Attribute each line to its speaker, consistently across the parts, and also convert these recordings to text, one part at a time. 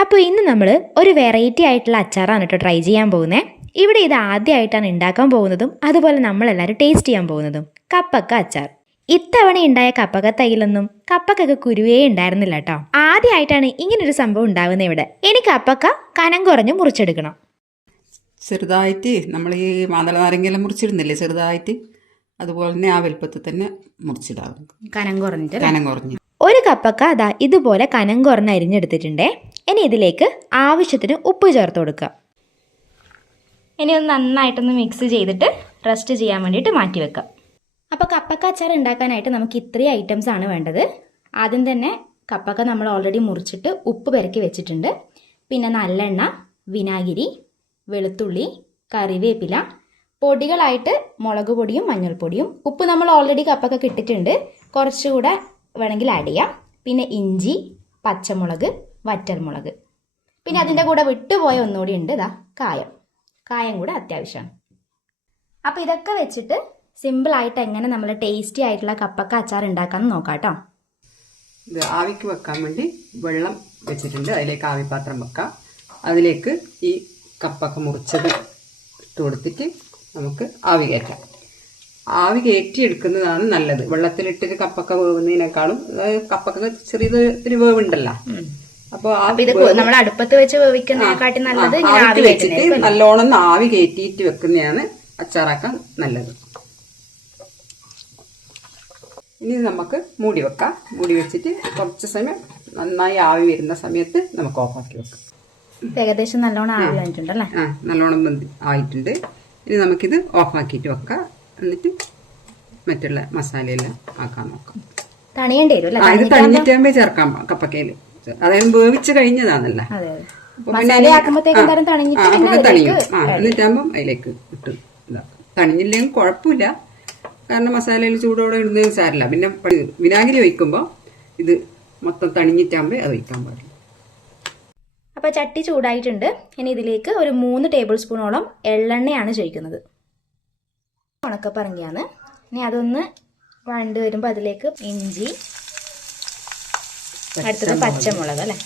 Speaker 1: അപ്പോൾ ഇന്ന് നമ്മൾ ഒരു വെറൈറ്റി ആയിട്ടുള്ള അച്ചാറാണ് കേട്ടോ ട്രൈ ചെയ്യാൻ പോകുന്നത് ഇവിടെ ഇത് ആദ്യമായിട്ടാണ് ഉണ്ടാക്കാൻ പോകുന്നതും അതുപോലെ നമ്മളെല്ലാവരും ടേസ്റ്റ് ചെയ്യാൻ പോകുന്നതും. കപ്പക്ക അച്ചാർ. ഇത്തവണ ഉണ്ടായ കപ്പക്ക തൈലൊന്നും കപ്പക്കൊക്കെ കുരുവേ ഉണ്ടായിരുന്നില്ല കേട്ടോ ആദ്യമായിട്ടാണ് ഇങ്ങനൊരു സംഭവം ഉണ്ടാകുന്നത് ഇവിടെ. ഇനി കപ്പക്ക കനം കുറഞ്ഞ് മുറിച്ചെടുക്കണം.
Speaker 2: ചെറുതായിട്ട് നമ്മൾ ഈ മാതള നാരങ്ങയെല്ലാം മുറിച്ചിടുന്നില്ലേ ചെറുതായിട്ട്? അതുപോലെ തന്നെ ആ വലുപ്പത്തിൽ തന്നെ മുറിച്ചിടാം.
Speaker 1: കനം കുറഞ്ഞിട്ട്
Speaker 2: കനം കുറഞ്ഞ്
Speaker 1: ഒരു കപ്പക്ക അതാ ഇതുപോലെ കനം കുറഞ്ഞ് അരിഞ്ഞെടുത്തിട്ടുണ്ടേ. ഇനി ഇതിലേക്ക് ആവശ്യത്തിന് ഉപ്പ് ചേർത്ത് കൊടുക്കുക. ഇനി ഒന്ന് നന്നായിട്ടൊന്ന് മിക്സ് ചെയ്തിട്ട് റെസ്റ്റ് ചെയ്യാൻ വേണ്ടിയിട്ട് മാറ്റി വെക്കാം അപ്പോൾ കപ്പക്ക അച്ചാർ ഉണ്ടാക്കാനായിട്ട് നമുക്ക് ഇത്രയും ഐറ്റംസ് ആണ് വേണ്ടത്. ആദ്യം തന്നെ കപ്പക്ക നമ്മൾ ഓൾറെഡി മുറിച്ചിട്ട് ഉപ്പ് പെരക്കി വെച്ചിട്ടുണ്ട്. പിന്നെ നല്ലെണ്ണ വിനാഗിരി വെളുത്തുള്ളി കറിവേപ്പില പൊടികളായിട്ട് മുളക് പൊടിയും മഞ്ഞൾപ്പൊടിയും ഉപ്പ് നമ്മൾ ഓൾറെഡി കപ്പൊക്കെ കിട്ടിയിട്ടുണ്ട്. കുറച്ചുകൂടെ വേണമെങ്കിൽ ആഡ് ചെയ്യാം. പിന്നെ ഇഞ്ചി പച്ചമുളക് വറ്റൽമുളക്. പിന്നെ അതിന്റെ കൂടെ വിട്ടുപോയ ഒന്നുകൂടി ഉണ്ട് ഇതാ കായം. കായം കൂടെ അത്യാവശ്യമാണ്. അപ്പോൾ ഇതൊക്കെ വെച്ചിട്ട് സിമ്പിളായിട്ട് എങ്ങനെ നമ്മൾ ടേസ്റ്റി ആയിട്ടുള്ള കപ്പക്ക അച്ചാർ ഉണ്ടാക്കാമെന്ന് നോക്കാം കേട്ടോ.
Speaker 2: ആവിക്ക് വെക്കാൻ വേണ്ടി വെള്ളം വെച്ചിട്ടുണ്ട്. അതിലേക്ക് ആവിപാത്രം വെക്കാം. അതിലേക്ക് ഈ കപ്പക്ക മുറിച്ചത് ഇട്ട് കൊടുത്തിട്ട് നമുക്ക് ആവി കയറ്റാം. ആവി കയറ്റി എടുക്കുന്നതാണ് നല്ലത്. വെള്ളത്തിലിട്ടിട്ട് കപ്പൊക്കെ വേവുന്നതിനേക്കാളും കപ്പൊക്കെ ചെറിയത് ഒരു വേവുണ്ടല്ലോ. അപ്പോൾ
Speaker 1: നമ്മൾ അടുപ്പത്ത് വെച്ച് വേവിക്കുന്നതിനെക്കാട്ടി നല്ലത്
Speaker 2: ആ, വെച്ചിട്ട് നല്ലോണം ആവി കയറ്റിയിട്ട് വെക്കുന്നതാണ് അച്ചാറാക്കാൻ നല്ലത്. ഇനി നമുക്ക് മൂടി വെക്കാം. മൂടി വെച്ചിട്ട് കുറച്ച് സമയം നന്നായി ആവി വരുന്ന സമയത്ത് നമുക്ക് ഓഫാക്കി വെക്കാം.
Speaker 1: ഏകദേശം നല്ലോണം ആവി
Speaker 2: ആ. നല്ലോണം ആയിട്ടുണ്ട്. ഇനി നമുക്കിത് ഓഫാക്കിയിട്ട് വെക്കാം. എന്നിട്ട് മറ്റുള്ള മസാലയെല്ലാം ആക്കാൻ നോക്കാം.
Speaker 1: തണിയേണ്ടി വരും
Speaker 2: ഇത് തണിഞ്ഞിട്ടാകുമ്പോ ചേർക്കാം കപ്പക്കയിൽ അതായത് വേവിച്ച് കഴിഞ്ഞതാണല്ല? തണിയും. ആ എന്നിട്ടാകുമ്പം അതിലേക്ക് ഇട്ട് ഇതാക്കാം. തണിഞ്ഞില്ലെങ്കിൽ കുഴപ്പമില്ല. കാരണം മസാലയിൽ ചൂടോടെ ഇടുന്നത് സാരില്ല പിന്നെ വിനാഗിരി ഒഴിക്കുമ്പോൾ ഇത് മൊത്തം തണിഞ്ഞിട്ടാകുമ്പോൾ അത് ഒഴിക്കാൻ പാടില്ല.
Speaker 1: അപ്പോൾ ചട്ടി ചൂടായിട്ടുണ്ട്. ഇനി ഇതിലേക്ക് ഒരു മൂന്ന് ടേബിൾ സ്പൂണോളം എള്ളെണ്ണയാണ് ചോദിക്കുന്നത് ഉണക്കപ്പറങ്കിയാണ് ഇനി അതൊന്ന് വണ്ട് വരുമ്പോൾ അതിലേക്ക് ഇഞ്ചി അടുത്തത് പച്ചമുളക് അല്ലേ?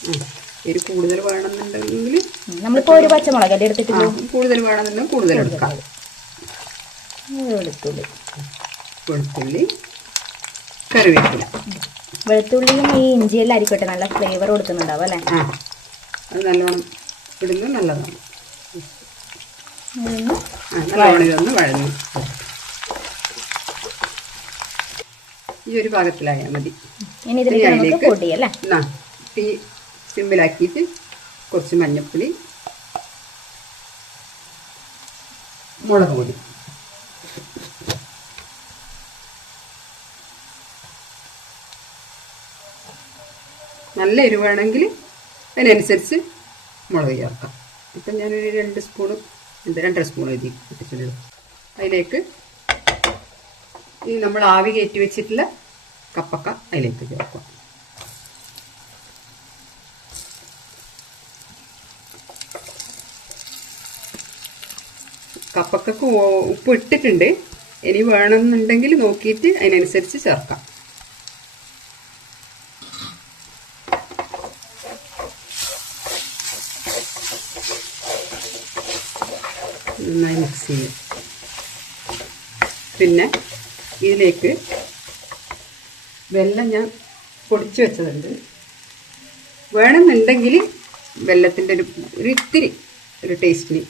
Speaker 2: ഒരു കൂടുതൽ വേണമെന്നുണ്ടെങ്കിൽ
Speaker 1: നമ്മളിപ്പോൾ ഒരു പച്ചമുളക് അല്ലേ
Speaker 2: ആ
Speaker 1: എടുത്തിട്ടുള്ളൂ
Speaker 2: കൂടുതൽ വേണമെന്നുണ്ടെങ്കിൽ കൂടുതൽ എടുക്കാം.
Speaker 1: വെളുത്തുള്ളി.
Speaker 2: വെളുത്തുള്ളി കറിവേപ്പില.
Speaker 1: വെളുത്തുള്ളിയും ഈ ഇഞ്ചിയെല്ലാം ആയിരിക്കട്ടെ നല്ല ഫ്ലേവർ കൊടുക്കുന്നുണ്ടാവും അല്ലേ?
Speaker 2: അത് നല്ലോണം ഇടുന്നത് നല്ലതാണ്. നല്ലോണം ഇതൊന്ന് വഴഞ്ഞു. ഈ ഒരു ഭാഗത്തിലായാൽ മതി. അതിലേക്ക് തീ സിമ്പിളാക്കിയിട്ട് കുറച്ച് മഞ്ഞൾപ്പൊടി മുളക് പൊടി. നല്ല എരിവാണെങ്കിൽ അതിനനുസരിച്ച് മുളക് ചേർക്കാം. ഇപ്പം ഞാനൊരു രണ്ട് സ്പൂണ് എന്ത് രണ്ടര സ്പൂൺ എഴുതി ഇട്ടിട്ടുള്ളൂ അതിലേക്ക് ഈ നമ്മൾ ആവി കയറ്റി വെച്ചിട്ടുള്ള കപ്പക്ക അതിലേക്ക് ചേർക്കുക. കപ്പക്കൊക്കെ ഉപ്പ് ഇട്ടിട്ടുണ്ട്. ഇനി വേണമെന്നുണ്ടെങ്കിൽ നോക്കിയിട്ട് അതിനനുസരിച്ച് ചേർക്കാം. നന്നായി മിക്സ് ചെയ്യും പിന്നെ ഇതിലേക്ക് വെല്ലം ഞാൻ പൊടിച്ചു വെച്ചതുണ്ട്. വേണമെന്നുണ്ടെങ്കിൽ വെല്ലത്തിന്റെ ഒരു ഒരു ഇത്തിരി ഒരു ടേസ്റ്റിന്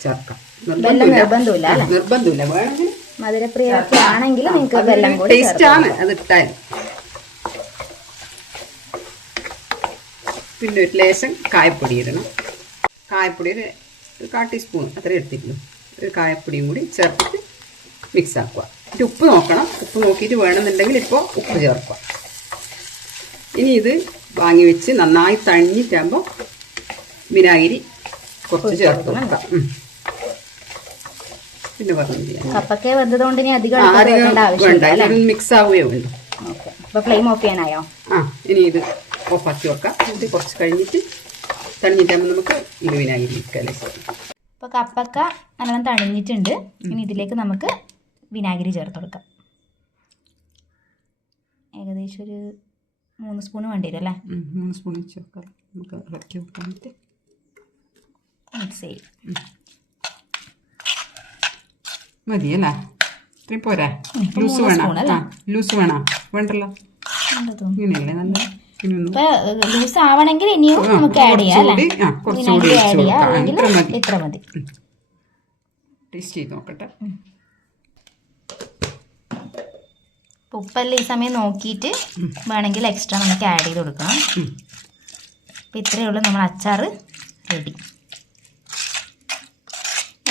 Speaker 2: ചേർക്കാം. നിർബന്ധമില്ല.
Speaker 1: നിർബന്ധമില്ല
Speaker 2: വേണമെങ്കിൽ
Speaker 1: മധുരപ്രിയൊക്കെ നിങ്ങൾക്ക് വെല്ലം
Speaker 2: ടേസ്റ്റ് ആണ് അത് ഇട്ടാൽ. പിന്നെ ഒരു ലേശം കായപ്പൊടി ഇടണം. കായപ്പൊടി ഒരു കാ ടീസ്പൂൺ അത്രയും എടുത്തിരുന്നു ഒരു കായപ്പൊടിയും കൂടി ചേർത്തിട്ട് മിക്സ് ആക്കുക. എന്നിട്ട് ഉപ്പ് നോക്കണം. ഉപ്പ് നോക്കിയിട്ട് വേണമെന്നുണ്ടെങ്കിൽ ഇപ്പോൾ ഉപ്പ് ചേർക്കുക. ഇനി ഇത് വാങ്ങി വെച്ച് നന്നായി തണിഞ്ഞിട്ടാകുമ്പോൾ വിനാഗിരി കുറച്ച് ചേർക്കുക. പിന്നെ പറഞ്ഞു മിക്സ് ആവുകയോ
Speaker 1: ഫ്ലെയിം ഓഫ് ചെയ്യാനായോ?
Speaker 2: ആ ഇനി ഇത് ഓഫാക്കി വെക്കാം. ഇത് കുറച്ച് കഴിഞ്ഞിട്ട് തണിഞ്ഞിട്ടാകുമ്പോൾ നമുക്ക് ഇത് വിനാഗിരി ഇരിക്കല്ലേ
Speaker 1: അപ്പോൾ കപ്പക്ക നല്ലോണം തണിഞ്ഞിട്ടുണ്ട്. ഇനി ഇതിലേക്ക് നമുക്ക് വിനാഗിരി ചേർത്ത് കൊടുക്കാം. ഏകദേശം ഒരു മൂന്ന് സ്പൂൺ വേണ്ടി വരും അല്ലേ?
Speaker 2: മൂന്ന് സ്പൂൺ ചേർക്കാം നമുക്ക് ഇറക്കി
Speaker 1: മിക്സ് ചെയ്യും.
Speaker 2: മതിയല്ലേ ഇത്രയും പോരാ? ലൂസ് വേണം? ലൂസ് വേണം? വേണ്ടല്ലോ. ഇങ്ങനെയല്ലേ നല്ല
Speaker 1: ലൂസ് ആവണമെങ്കിൽ ഇനിയും നമുക്ക് ആഡ് ചെയ്യാം അല്ലേ?
Speaker 2: ഒഴിച്ച്
Speaker 1: ആഡ് ചെയ്യാം. അല്ലെങ്കിൽ
Speaker 2: ഇത്ര മതി. ടേസ്റ്റ് ചെയ്ത് നോക്കട്ടെ.
Speaker 1: ഉപ്പെല്ലാം ഈ സമയം നോക്കിയിട്ട് വേണമെങ്കിൽ എക്സ്ട്രാ നമുക്ക് ആഡ് ചെയ്ത് കൊടുക്കണം. അപ്പം ഇത്രയേ ഉള്ളൂ നമ്മൾ അച്ചാർ റെഡി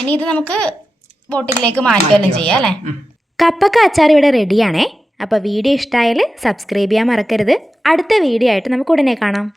Speaker 1: ഇനി ഇത് നമുക്ക് ബോട്ടിലേക്ക് മാറ്റുമല്ലോ ചെയ്യാം അല്ലേ? കപ്പക്ക അച്ചാർ ഇവിടെ റെഡിയാണേ അപ്പോൾ വീഡിയോ ഇഷ്ടമായാൽ സബ്സ്ക്രൈബ് ചെയ്യാൻ മറക്കരുത്. അടുത്ത വീഡിയോ ആയിട്ട് നമുക്ക് ഉടനെ കാണാം.